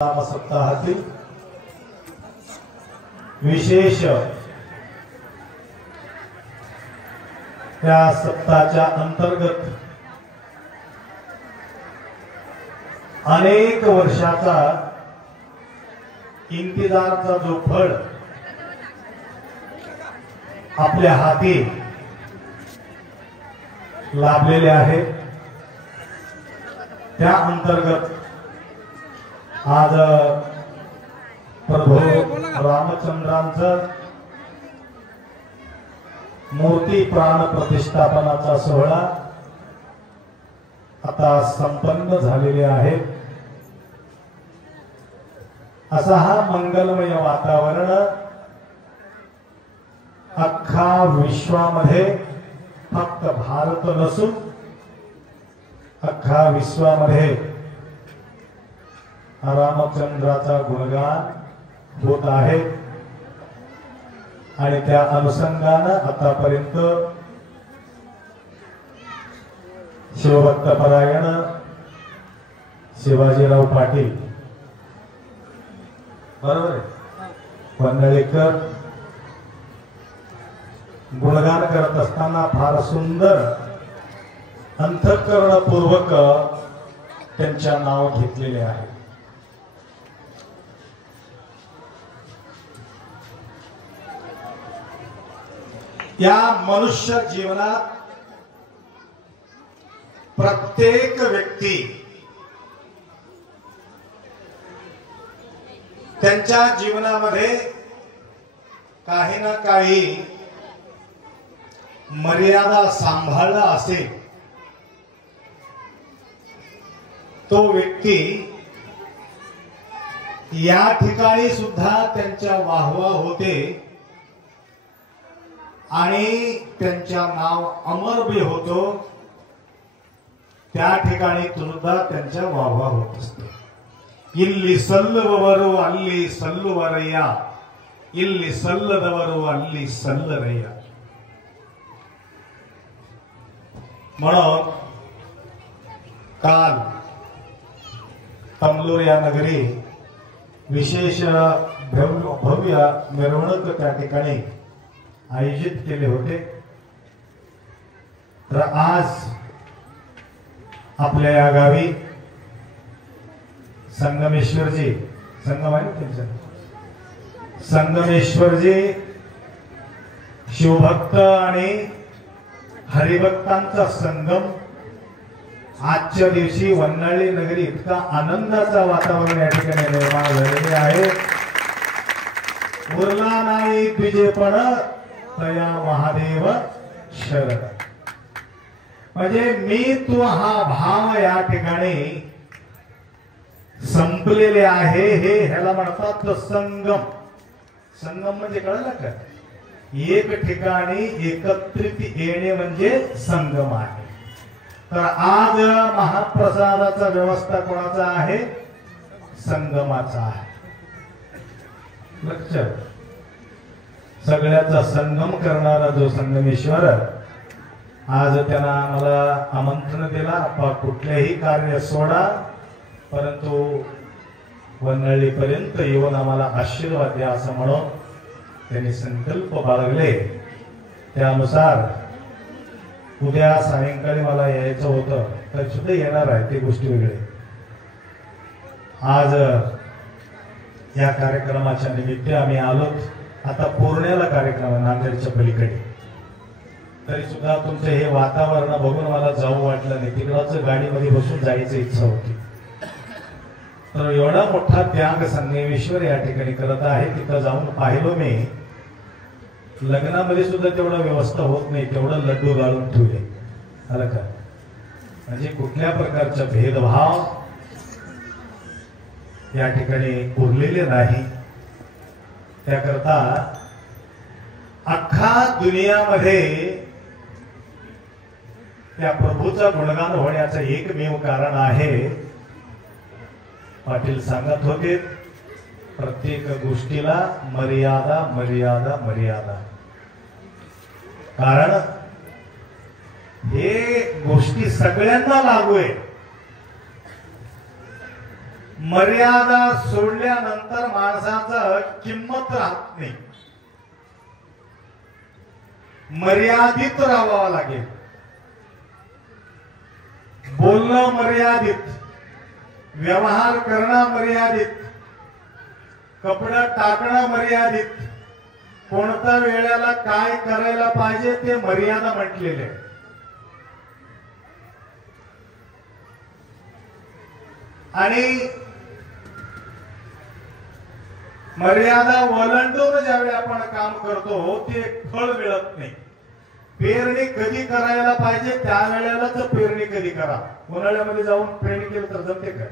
नाम सप्ताहातील विशेष त्या सप्ताहाच्या अंतर्गत अनेक वर्षाचा इंतजारचा जो फळ आपल्या हाती लाभलेले आहे त्या अंतर्गत आज प्रभू रामचंद्रांचं मूर्ती प्राण प्रतिष्ठापनाचा सोहळा आता संपन्न झालेले आहे। असा हा मंगलमय वातावरण अख्खा विश्वामध्ये फक्त भारत नसून अख्खा विश्वामध्ये रामचंद्राचा गुणगान होत आहे आणि त्या अनुषंगाने आतापर्यंत शिवभक्त परायण शिवाजीराव पाटील बरोबर आहे वंदळेकर गुणगान करत असताना फार सुंदर अंतःकरणपूर्वक त्यांच्या नाव घेतलेले आहे। या मनुष्य जीवनात प्रत्येक व्यक्ती त्यांच्या जीवनामध्ये काही ना काही मर्यादा सांभाळला असेल तो व्यक्ती या ठिकाणी सुद्धा त्यांच्या वाहवा होते आणि त्यांच्या नाव अमर भी होतो त्या ठिकाणी सुद्धा त्यांच्या वाहवा होत असते। इल्ली सल्लवरू अल्ली सल्लुवरय्या इल्ली सल्लदवरू अल्ली सल्लरय्या म्हणून काल तमलूर या नगरी विशेष भव्य मिरवणूक त्या ठिकाणी आयोजित केले होते। तर आज आपल्या या गावी संगमेश्वरजी संगम आहे त्यांच्या संगमेश्वरजी शिवभक्त आणि हरिभक्तांचा संगम आजच्या दिवशी वन्हाळी नगरी इतका आनंदाचा वातावरण या ठिकाणी निर्माण झालेले आहे। उरला नाही द्विजेपण तया महादेव शरण म्हणजे मी तू हा भाव या ठिकाणी संपलेले आहे। हे ह्याला म्हणतात संगम। संगम म्हणजे कळलं का एक ठिकाणी एकत्रित येणे म्हणजे संगम आहे। तर आज महाप्रसादाचा व्यवस्था कोणाचा आहे संगमाचा आहे। लक्षात सगळ्याचा संगम करणारा जो संगमेश्वर आज त्यांना मला आमंत्रण दिला आपा कुठलेही कार्य सोडा परंतु वन्हाळी पर्यंत येऊन आम्हाला आशीर्वाद द्या असं म्हणून त्यांनी संकल्प बाळगले। त्यानुसार उद्या सायंकाळी मला यायचं होतं तर सुद्धा येणार आहे ते गोष्टी वेगळे। आज या कार्यक्रमाच्या निमित्त आम्ही आलो। आता पूर्णेला कार्यक्रम नांदेडच्या पलीकडे तरी सुद्धा तुमचं हे वातावरण बघून मला जाऊ वाटलं नाही। तिकडचं गाडीमध्ये बसून जायची इच्छा होती। तर एवढा मोठा त्याग संगमेश्वर या ठिकाणी करत आहे। तिथं जाऊन पाहिलो मी लग्नामध्ये सुद्धा तेवढा व्यवस्था होत नाही तेवढं लड्डू गाळून ठेवले आलं का म्हणजे कुठल्या प्रकारचा भेदभाव या ठिकाणी उरलेले नाही। त्याकरता अख्खा दुनियामध्ये त्या प्रभूचा गुणगान होण्याचं एकमेव कारण आहे। पाटील सांगत होते प्रत्येक गोष्टीला मर्यादा मर्यादा मर्यादा कारण हे गोष्टी सगळ्यांना लागू आहे। मर्यादा सोडल्यानंतर माणसाचं किंमत राहत नाही. मर्यादित राहावं लागेल. बोलणं मर्यादित, व्यवहार करणं मर्यादित, कपडे टाकणं मर्यादित, कोणत्या वेळेला काय करायला पाहिजे ते मर्यादा म्हटलेले. आणि मर्यादा ओलांडून ज्यावेळी आपण काम करतो ते फळ मिळत नाही. पेरणी कधी करायला पाहिजे त्यावेळेलाच पेरणी कधी करा. उन्हाळ्यामध्ये जाऊन पेरणी केलं तर जमते काय?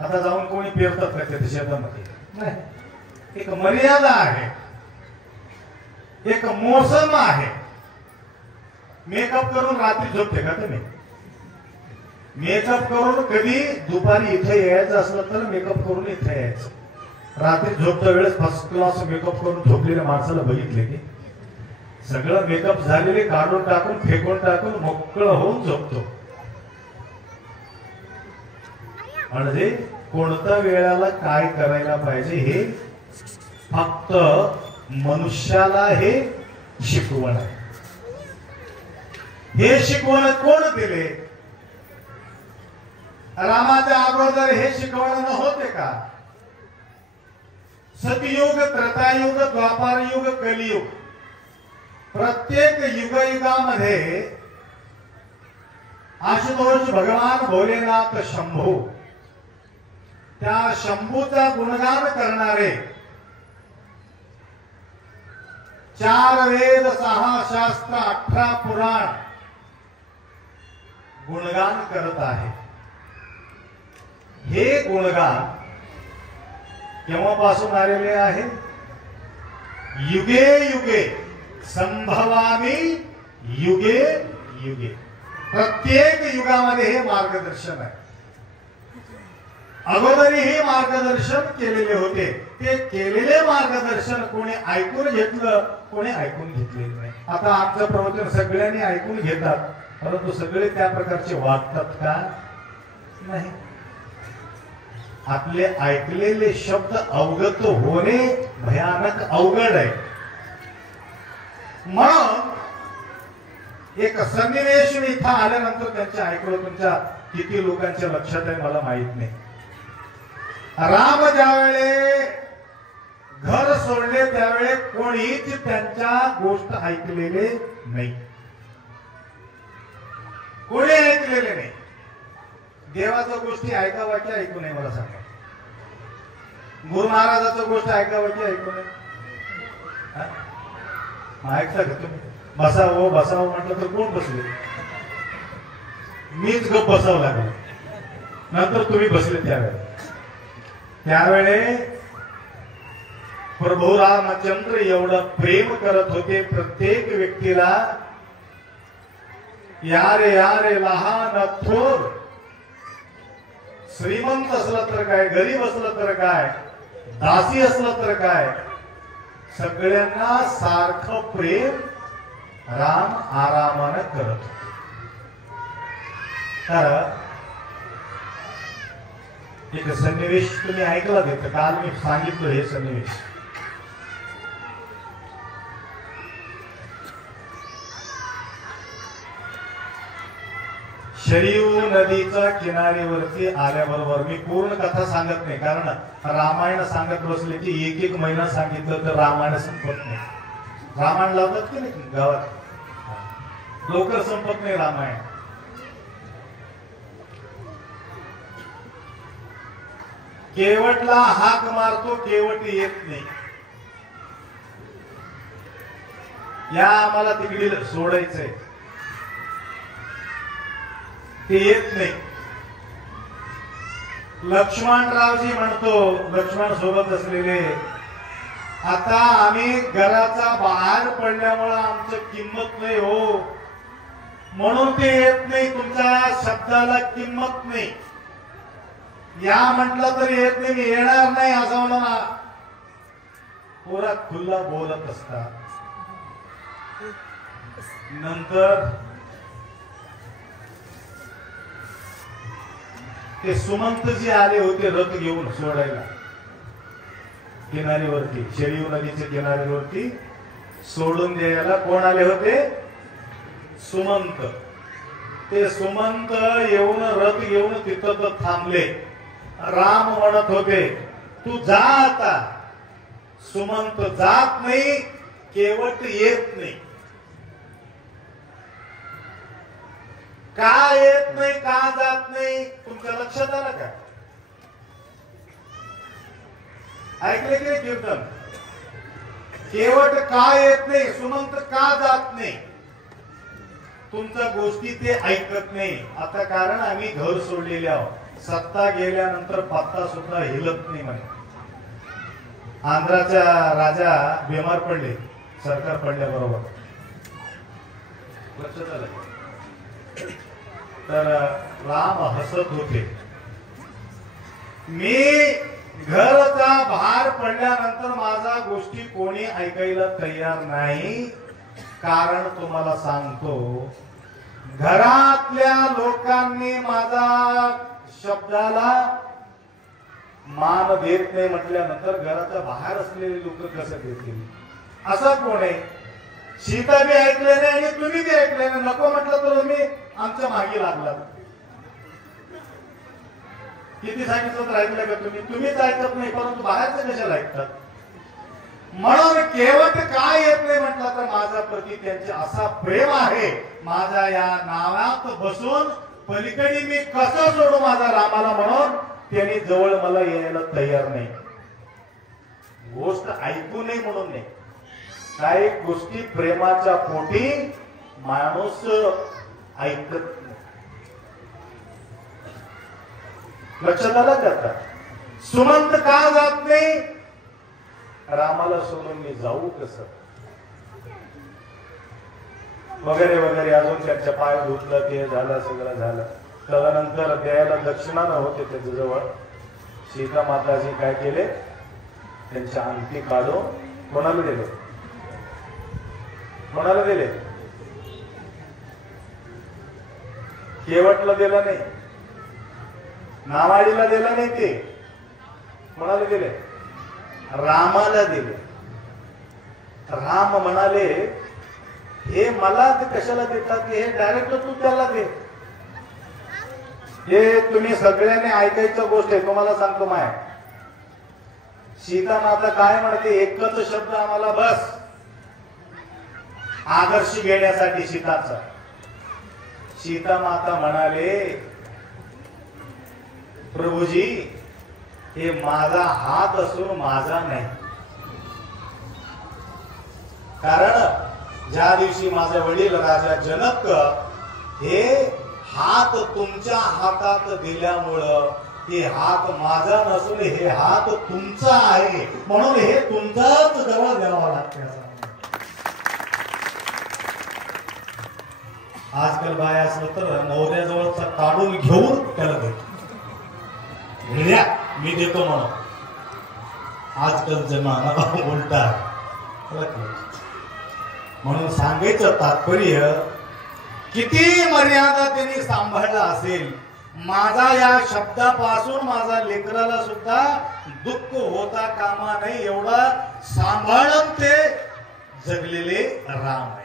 आता जाऊन कोणी पेरतात का त्या शेतामध्ये? नाही. एक मर्यादा आहे, एक मोसम आहे. मेकअप करून रात्री झोपते का तुम्ही? मेकअप करून कधी दुपारी इथे यायचं असलं तर मेकअप करून इथे यायचं. रात्री झोपच्या वेळेस फर्स्ट क्लास मेकअप करून झोपलेल्या माणसाला बघितले की सगळं मेकअप झालेले काढून टाकून फेकून टाकून मोकळं होऊन झोपतो. म्हणजे कोणत्या वेळेला काय करायला पाहिजे हे फक्त मनुष्याला हे शिकवण आहे. हे शिकवण कोण दिले? रामाच्या अगोदर हे शिकवण नव्हते का? सतयुग, त्रेतायुग, द्वापार युग, कलियुग, प्रत्येक युगयुगामध्ये आशुतोष भगवान भोलेनाथ शंभू, त्या शंभूचा गुणगान करणारे 4 वेद, 6 शास्त्र, 18 पुराण गुणगान करत आहे. हे गुणगान केव्हापासून आलेले आहे? युगे युगे संभवामी युगे युगे. प्रत्येक युगामध्ये हे मार्गदर्शन आहे. अगोदरी हे मार्गदर्शन केलेले होते. ते केलेले मार्गदर्शन कोणी ऐकून घेतलं, कोणी ऐकून घेतलेले नाही. आता आमचं प्रवचन सगळ्यांनी ऐकून घेतात, परंतु सगळे त्या प्रकारचे वागतात का? नाही. आपले ऐकलेले शब्द अवगत होणे भयानक अवघड आहे. म्हणून एक सन्निवेश मी इथं आल्यानंतर त्यांच्या ऐकलं. तुमच्या किती लोकांच्या लक्षात आहे मला माहित नाही. राम ज्यावेळे घर सोडले त्यावेळे कोणीच त्यांच्या गोष्ट ऐकलेले नाही. कोणी ऐकलेले नाही. देवाच्या गोष्टी ऐकावा की ऐकू नये मला सांगा. गुरु महाराजाच्या गोष्ट ऐकावा की ऐकू नये? ऐकता का तुम्ही? बसावं बसावं म्हटलं तर कोण बसले? मीच गप बसावं लागलं. नंतर तुम्ही बसले त्यावेळे प्रभू रामचंद्र एवढं प्रेम करत होते प्रत्येक व्यक्तीला. यारे यारे लहान थोर, श्रीमंत असलं तर काय, गरीब असलं तर काय, दासी असलं तर काय, सगळ्यांना सारखं प्रेम राम आरामानं करत. तर एक सन्निवेश तुम्ही ऐकला देत काल मी सांगितलं. हे सन्निवेश शरीव नदीच्या किनारीवरती आल्याबरोबर, मी पूर्ण कथा सांगत नाही कारण रामायण सांगत बसले की एक एक महिना सांगितलं तर रामायण संपत नाही. रामायण लावतात की नाही गावात, लवकर संपत नाही रामायण. केवटला हाक मारतो, केवट येत नाही. या आम्हाला तिकडे सोडायचंय, ते येत नाही. लक्ष्मणरावजी म्हणतो, लक्ष्मण सोबत असलेले, आता आम्ही घराचा बाहेर पडल्यामुळे आमचं किंमत नाही हो, म्हणून ते येत नाही. तुमच्या शब्दाला किंमत नाही. या म्हटलं तर येत नाही, मी येणार नाही असं म्हणा. पुरा खुल्ला बोलत असतात. नंतर ते सुमंतजी आले होते रथ घेऊन सोडायला किनारीवरती, शरयू नदीच्या किनारीवरती सोडून द्यायला कोण आले होते? सुमंत. ते सुमंत येऊन रथ घेऊन तिथं तर थांबले. राम म्हणत होते तू जा आता. सुमंत जात नाही, केवट येत नाही. का येत नाही, का जात नाही, तुमच्या लक्षात आलं का? ऐकले की कीर्तन? केवट का येत नाही, सुमंत का जात नाही, तुमच्या गोष्टी ते ऐकत नाही. आता कारण आम्ही घर सोडलेले आहोत. सत्ता गेल्यानंतर पत्ता सुद्धा हिलत नाही म्हणे. आंध्राचा राजा बिमार पडले, सरकार पडल्याबरोबर. लक्षात आलं? तर राम हसत होते. मी घरचा भार पडल्यानंतर माझा गोष्टी कोणी ऐकायला तयार नाही. कारण तुम्हाला सांगतो, घरातल्या लोकांनी माझा शब्दाला मान देत नाही म्हटल्यानंतर घराच्या बाहेर असलेले लोक कसं देतील? असा कोण आहे? सीता बी ऐकले नाही आणि तुम्ही बी ऐकले नाही. नको म्हटलं तर तुम्ही आमच्या मागे लागला. किती सांगितलं तर ऐकलं का तुम्ही? तुम्हीच ऐकत नाही, परंतु बाहेरचे कशाला ऐकतात? म्हणून केवट काय येत नाही म्हटलं तर माझा प्रति त्यांचे असा प्रेम आहे. माझ्या या नावात बसून पलीकडे मी कसं सोडू माझा रामाला, म्हणून त्यांनी जवळ मला यायला तयार नाही. गोष्ट ऐकू नये म्हणून नाही, काही गोष्टी प्रेमाच्या पोटी माणूस ऐकत नाही. लक्षात आलं का? आता सुमंत का जात नाही? रामाला सोडून मी जाऊ कसं, वगैरे वगैरे. अजून त्यांच्या पाय धुतलं, ते झालं, सगळं झालं. त्यानंतर द्यायला दक्षिणा नव्हते त्याच्याजवळ. सीता माताजी काय केले? त्यांच्या अंगठी काढून कोणाला दिले? कोणाला दिले? केवटला दिला नाही, नावाडीला दिला नाही. ते कोणाला दिले? रामाला दिले. राम म्हणाले हे मला कशाला देतात? हे डायरेक्ट तू त्याला दे. हे तुम्ही सगळ्यांनी ऐकायचं गोष्ट आहे. तुम्हाला सांगतो माय, सीता माता काय म्हणते? एकच शब्द आम्हाला बस आदर्श घेण्यासाठी सीताचा. सीता माता म्हणाले प्रभूजी हे माझा हात असून माझा नाही. कारण ज्या दिवशी माझे वडील राजा जनक हे हात तुमच्या हातात दिल्यामुळं हे हात माझा नसून हे हात तुमचा आहे, म्हणून हे तुमचाच जवळ द्यावा लागतं. आजकाल बाया असलं तर नवऱ्याजवळचा काढून घेऊन त्याला देतो. मी देतो म्हणून. आजकाल जमाना उलटा. म्हणून सांगायचं तात्पर्य, किती मर्यादा त्यांनी सांभाळला असेल. माझा या शब्दापासून माझा लेकराला सुद्धा दुःख होता कामा नाही, एवढा सांभाळून ते जगलेले राम आहे.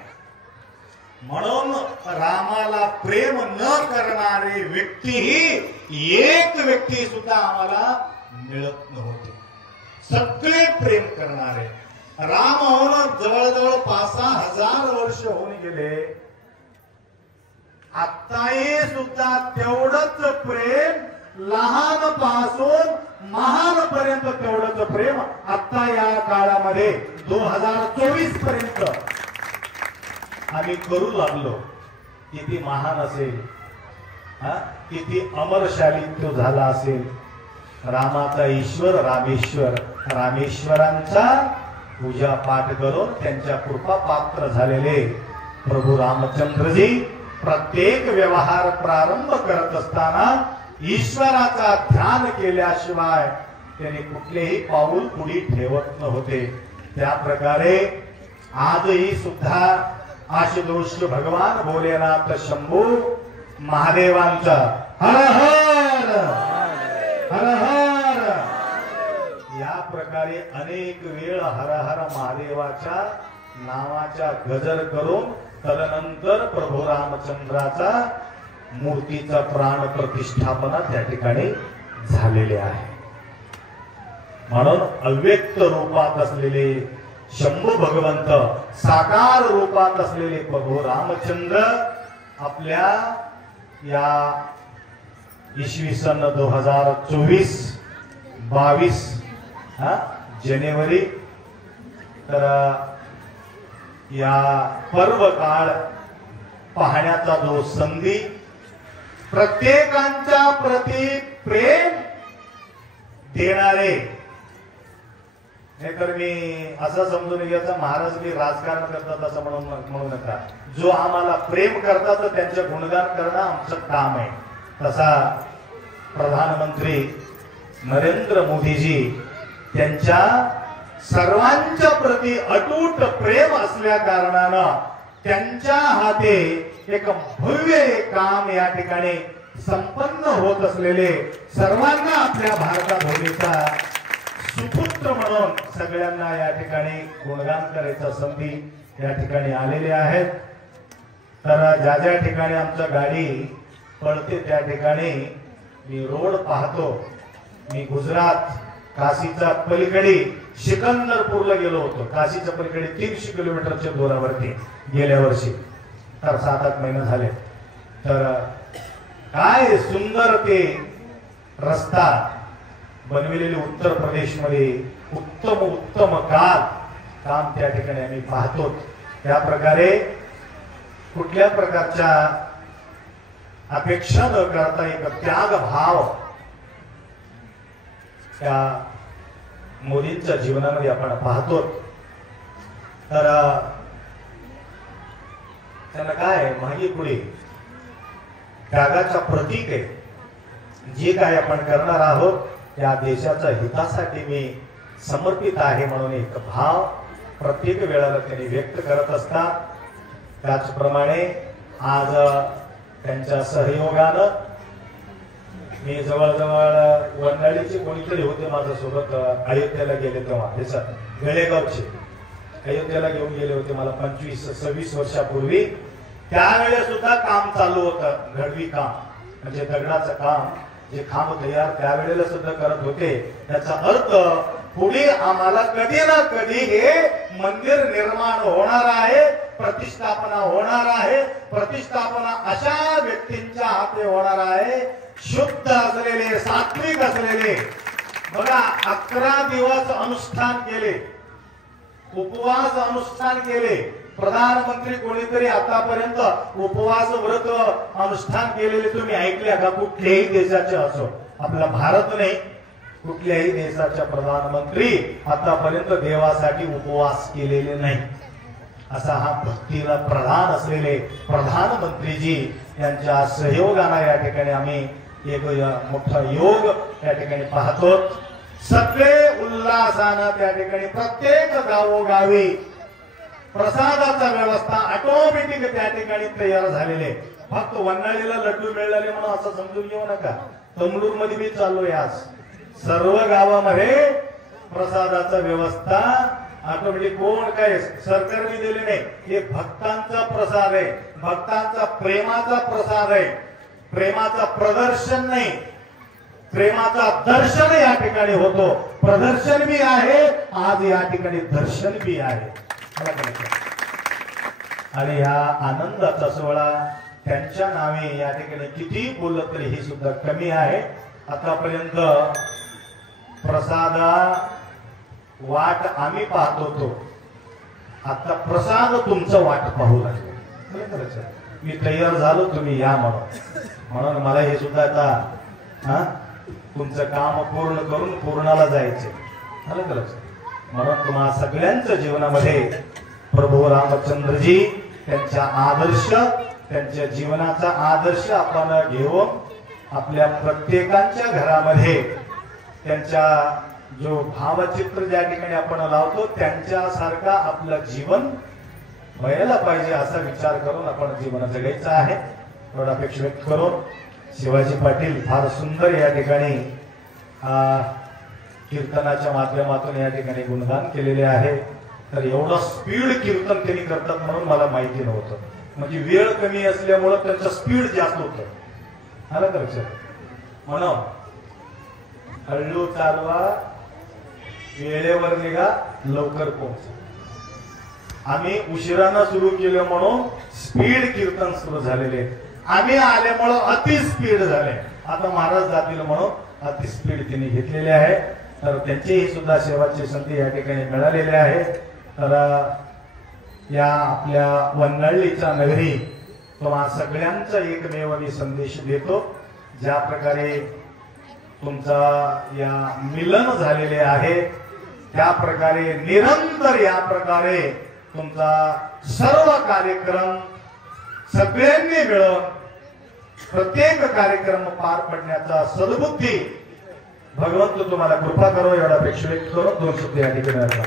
म्हणून रामाला प्रेम न करणारे व्यक्तीही एक व्यक्ती सुद्धा आम्हाला मिळत नव्हते. सगळे प्रेम करणारे. राम होऊन जवळजवळ 5-6 हजार वर्ष होऊन गेले. आत्ताही सुद्धा तेवढंच प्रेम, लहानपासून महान पर्यंत तेवढंच प्रेम आता या काळामध्ये 2024 पर्यंत आम्ही करू लागलो. किती महान असेल, किती अमरशाली तो झाला असेल. रामाचा ईश्वर रामेश्वर, रामेश्वरांचा पूजा पाठ करून त्यांच्या कृपा पात्र झालेले प्रभू रामचंद्रजी प्रत्येक व्यवहार प्रारंभ करत असताना ईश्वराचा ध्यान केल्याशिवाय त्यांनी कुठलेही पाऊल पुढे ठेवत नव्हते. त्या प्रकारे आजही सुद्धा आशुतोष भगवान भोलेनाथ शंभू महादेवांचा हर हर या प्रकारे अनेक वेळ हर हर महादेवाच्या नावाच्या गजर करून तदनंतर प्रभू रामचंद्राचा मूर्तीचा प्राण प्रतिष्ठापना त्या ठिकाणी झालेले आहे. म्हणून अव्यक्त रूपात असलेले शंभू भगवंत, साकार रूपात असलेले प्रभू रामचंद्र आपल्या या इसवी सन 2024-22 जानेवारी तर या पर्व काळ पाहण्याचा जो संधी, प्रत्येकांच्या प्रती प्रेम देणारे, नाहीतर मी असं समजून घ्यायचं महाराज मी राजकारण करतात असं म्हणू नका. जो आम्हाला प्रेम करतात त्यांचे गुणगान करणं आमचं काम आहे. तसा प्रधानमंत्री नरेंद्र मोदीजी त्यांच्या सर्वांच्या प्रती अटूट प्रेम असल्या कारणानं त्यांच्या हाते एक भव्य काम या ठिकाणी संपन्न होत असलेले, सर्वांना आपल्या भारताभूमीचा सुपुत्र म्हणून सगळ्यांना या ठिकाणी गुणगान करायचा संधी या ठिकाणी आलेले आहेत. तर ज्या ज्या ठिकाणी आमचं गाडी पळते त्या ठिकाणी मी रोड पाहतो. मी गुजरात काशीच्या पलीकडे सिकंदरपूरला गेलो होतो. काशीच्या पलीकडे 300 किलोमीटरच्या दूरावरती गेल्या वर्षी, तर 7-8 महिने झाले. तर काय सुंदर ते रस्ता बनविलेले उत्तर प्रदेश मध्ये उत्तम काम त्या ठिकाणी आम्ही पाहतो. त्या प्रकारे कुठल्या प्रकारच्या अपेक्षा न करता एक त्याग भाव त्या मोदींच्या जीवनामध्ये आपण पाहतो. तर त्यांना काय मागे पुढे त्यागाचा प्रतीक आहे. जे काय आपण करणार आहोत त्या देशाच्या हितासाठी मी समर्पित आहे म्हणून एक भाव प्रत्येक वेळेला त्यांनी व्यक्त करत असतात. त्याचप्रमाणे आज त्यांच्या सहयोगानं मी जवळजवळ वंडाळीचे कोणीतरी होते माझ्यासोबत अयोध्येला गेले तेव्हा, त्याच्यात गळेगावचे अयोध्येला घेऊन गेले होते मला 25-26 वर्षापूर्वी. त्यावेळेस सुद्धा काम चालू होतं, घडवी काम म्हणजे दगडाचं काम, जे खांब तयार त्यावेळेला सुद्धा करत होते. त्याचा अर्थ पुढे आम्हाला कधी ना कधी हे मंदिर निर्माण होणार आहे, प्रतिष्ठापना होणार आहे. प्रतिष्ठापना अशा व्यक्तींच्या हाती होणार आहे, शुद्ध असलेले, सात्विक असलेले. बघा 11 दिवस अनुष्ठान केले, उपवास अनुष्ठान केले. प्रधानमंत्री कोणीतरी आतापर्यंत उपवास व्रत अनुष्ठान केलेले तुम्ही ऐकले का? कुठल्याही देशाचे असो, आपला भारत नाही, कुठल्याही देशाच्या प्रधानमंत्री आतापर्यंत देवासाठी उपवास केलेले नाही. असा हा भक्तीला प्रधान असलेले प्रधानमंत्रीजी यांच्या सहयोगाने या ठिकाणी आम्ही एक मोठा योग या ठिकाणी पाहतो. सगळे उल्हासानं त्या ठिकाणी प्रत्येक गावोगावी प्रसादाचा व्यवस्था ऑटोमॅटिक त्या ठिकाणी तयार झालेले. फक्त वन्हाळीला लड्डू मिळाले म्हणून असं समजून घेऊ नका. तमलूर मध्ये मी चाललोय आज, सर्व गावामध्ये प्रसादाचा व्यवस्था ऑटोमॅटिक. कोण काय सरकारने दिले नाही, हे भक्तांचा प्रसाद आहे, भक्तांचा प्रेमाचा प्रसाद आहे. प्रेमाचा प्रदर्शन नाही, प्रेमाचा दर्शन या ठिकाणी होतो. प्रदर्शन बी आहे, आज या ठिकाणी दर्शन बी आहे. आणि ह्या आनंदाचा सोहळा त्यांच्या नावे या ठिकाणी किती बोललं तरी हे सुद्धा कमी आहे. आतापर्यंत प्रसादा वाट आम्ही पाहत होतो, आता प्रसाद तुमचं वाट पाहू लागले. मी तयार झालो, तुम्ही या म्हणून मला हे सुद्धा आता तुमचं काम पूर्ण करून पूर्णाला जायचे. म्हणून तुम्हा सगळ्यांच्या जीवनामध्ये प्रभू रामचंद्रजी त्यांच्या आदर्श, त्यांच्या जीवनाचा आदर्श आपण घेऊन आपल्या प्रत्येकाच्या घरामध्ये त्यांच्या जो भावचित्र ज्या ठिकाणी आपण लावतो त्यांच्यासारखा आपलं जीवन व्हायला पाहिजे असा विचार करून आपण जीवन जगायचं आहे. एवढा अपेक्षा व्यक्त करून शिवाजी पाटील फार सुंदर या ठिकाणी कीर्तनाच्या माध्यमातून या ठिकाणी गुणगान केलेले आहे. तर एवढं स्पीड कीर्तन त्यांनी करतात म्हणून मला माहिती नव्हतं. म्हणजे वेळ कमी असल्यामुळं त्यांचं स्पीड जास्त होतं. आलं का लक्षात? म्हणून हळू चालवा, वेळेवर निघा, लवकर पोहोचा. आम्ही उशिरानं सुरू केलं म्हणून स्पीड कीर्तन सुरू झालेले. आम्ही आल्यामुळं अति स्पीड झाले. आता महाराज जातील म्हणून अति स्पीड त्यांनी घेतलेले आहे. तर त्यांचीही सुद्धा सेवाची संधी या ठिकाणी मिळालेली आहे. तर या आपल्या वन्नळीच्या नगरी तुम्हा सगळ्यांचा एकमेव मी संदेश देतो. ज्या प्रकारे तुमचा या मिलन झालेले आहे त्या प्रकारे निरंतर या प्रकारे तुमचा सर्व कार्यक्रम सगळ्यांनी मिळून प्रत्येक कार्यक्रम पार पडण्याचा सद्बुद्धी भगवंत तुम्हाला कृपा करो. एवढा अपेक्षा व्यक्त करून दोन शब्द या ठिकाणी.